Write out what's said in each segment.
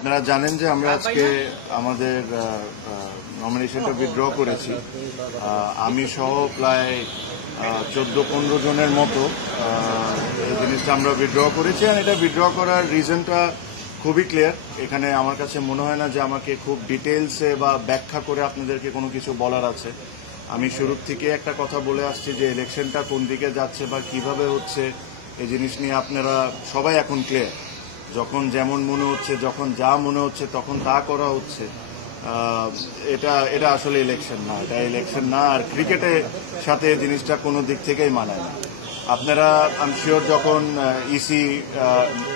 আপনারা জানেন যে আমরা আজকে আমাদের নমিনেশনটা উইথড্র করেছি। আমি সহ প্রায় 14-15 জনের মতো এই জিনিসটা আমরা উইথড্র করেছি। আর এটা উইথড্র করার রিজনটা খুবই ক্লিয়ার। এখানে আমার কাছে মনে হয় না যে আমাকে খুব ডিটেলসে বা ব্যাখ্যা করে আপনাদেরকে কোনো কিছু বলার আছে। আমি শুরুর থেকে একটা কথা বলে আসছি যে ইলেকশনটা কোন দিকে যাচ্ছে বা কিভাবে হচ্ছে এই জিনিস নিয়ে আপনারা সবাই এখন ক্লিয়ার। যখন যেমন মনে হচ্ছে, যখন যা মনে হচ্ছে তখন তা করা হচ্ছে। এটা আসলে ইলেকশন না, এটা ইলেকশন না। আর ক্রিকেটের সাথে জিনিসটা কোনো দিক থেকেই মানায় না। আপনারা আই এম শিওর যখন ইসি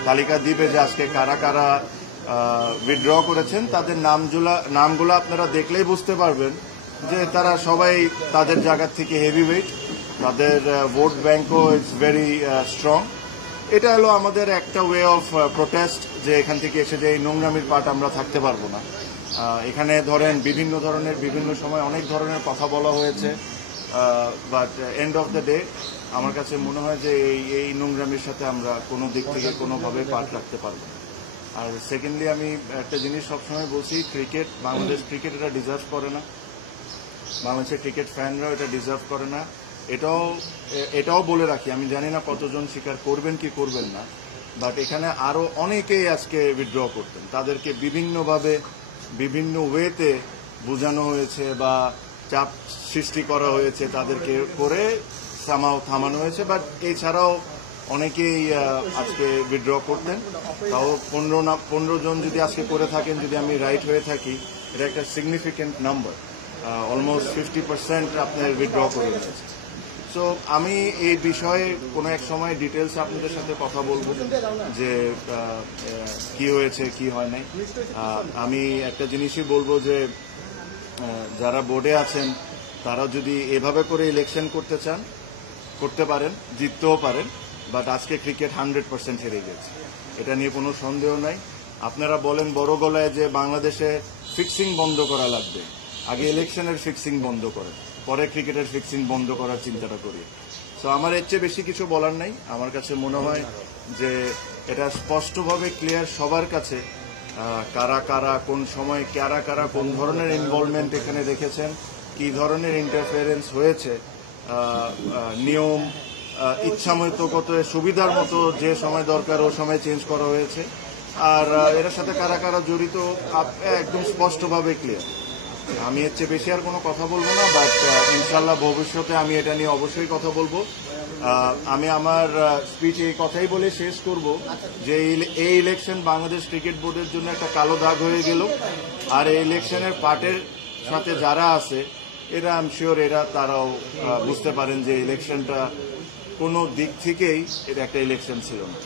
তালিকা দিবে যে আজকে কারা কারা উইথড্র করেছেন, তাদের নামগুলো আপনারা দেখলেই বুঝতে পারবেন যে তারা সবাই তাদের জায়গা থেকে হেভিওয়েট, তাদের ভোট ব্যাংকও ইটস ভেরি স্ট্রং। এটা হলো আমাদের একটা ওয়ে অফ প্রোটেস্ট, যে এখান থেকে এসে যে এই নোংরামির পার্ট আমরা থাকতে পারবো না। এখানে ধরেন বিভিন্ন ধরনের বিভিন্ন সময় অনেক ধরনের কথা বলা হয়েছে, but end of the day আমার কাছে মনে হয় যে এই নোংরামির সাথে আমরা কোনো দিক থেকে কোনোভাবে পার্ট রাখতে পারবো। আর সেকেন্ডলি আমি একটা জিনিস সবসময় বলছি, ক্রিকেট, বাংলাদেশ ক্রিকেট এটা ডিজার্ভ করে না, বাংলাদেশের ক্রিকেট ফ্যানরাও এটা ডিজার্ভ করে না। এটাও বলে রাখি, আমি জানি না কতজন স্বীকার করবেন কি করবেন না, বাট এখানে আরো অনেকেই আজকে উইথড্র করতেন। তাদেরকে বিভিন্নভাবে বিভিন্ন ওয়েতে বোঝানো হয়েছে বা চাপ সৃষ্টি করা হয়েছে, তাদেরকে করে থামানো হয়েছে। বাট এছাড়াও অনেকেই আজকে উইথড্র করতেন। তাও 15 জন যদি আজকে করে থাকেন, যদি আমি রাইট হয়ে থাকি, এটা একটা সিগনিফিকেন্ট নাম্বার। অলমোস্ট 50% আপনার উইথড্র করে নিয়েছে। সো আমি এই বিষয়ে কোনো এক সময় ডিটেলস আপনাদের সাথে কথা বলবো যে কি হয়েছে কি হয় নাই। আমি একটা জিনিসই বলবো যে যারা বোর্ডে আছেন তারা যদি এভাবে করে ইলেকশন করতে চান করতে পারেন, জিততেও পারেন। বাট আজকে ক্রিকেট 100% হেরে গেছে, এটা নিয়ে কোনো সন্দেহ নাই। আপনারা বলেন বড় গলায় যে বাংলাদেশে ফিক্সিং বন্ধ করা লাগবে, আগে ইলেকশনের ফিক্সিং বন্ধ করেন, পরে ক্রিকেটের ফিক্সিং বন্ধ করার চিন্তাটা করি। তো আমার এর চেয়ে বেশি কিছু বলার নাই। আমার কাছে মনে হয় যে এটা স্পষ্টভাবে ক্লিয়ার সবার কাছে, কারা কারা কোন সময় কারা কারা কোন ধরনের ইনভলভমেন্ট এখানে দেখেছেন, কি ধরনের ইন্টারফারেন্স হয়েছে। নিয়ম ইচ্ছামতো কত সুবিধার মতো যে সময় দরকার ও সময় চেঞ্জ করা হয়েছে। আর এর সাথে কারা কারা জড়িত একদম স্পষ্টভাবে ক্লিয়ার। আমি এর চেয়ে বেশি আর কোনো কথা বলবো না, বাট ইনশাল্লাহ ভবিষ্যতে আমি এটা নিয়ে অবশ্যই কথা বলবো। আমি আমার স্পিচ এই কথাই বলে শেষ করব যে এই ইলেকশন বাংলাদেশ ক্রিকেট বোর্ডের জন্য একটা কালো দাগ হয়ে গেল। আর এই ইলেকশনের পার্টের সাথে যারা আছে এরা আই এম শিওর তারাও বুঝতে পারেন যে ইলেকশনটা কোনো দিক থেকেই এটা একটা ইলেকশন ছিল না।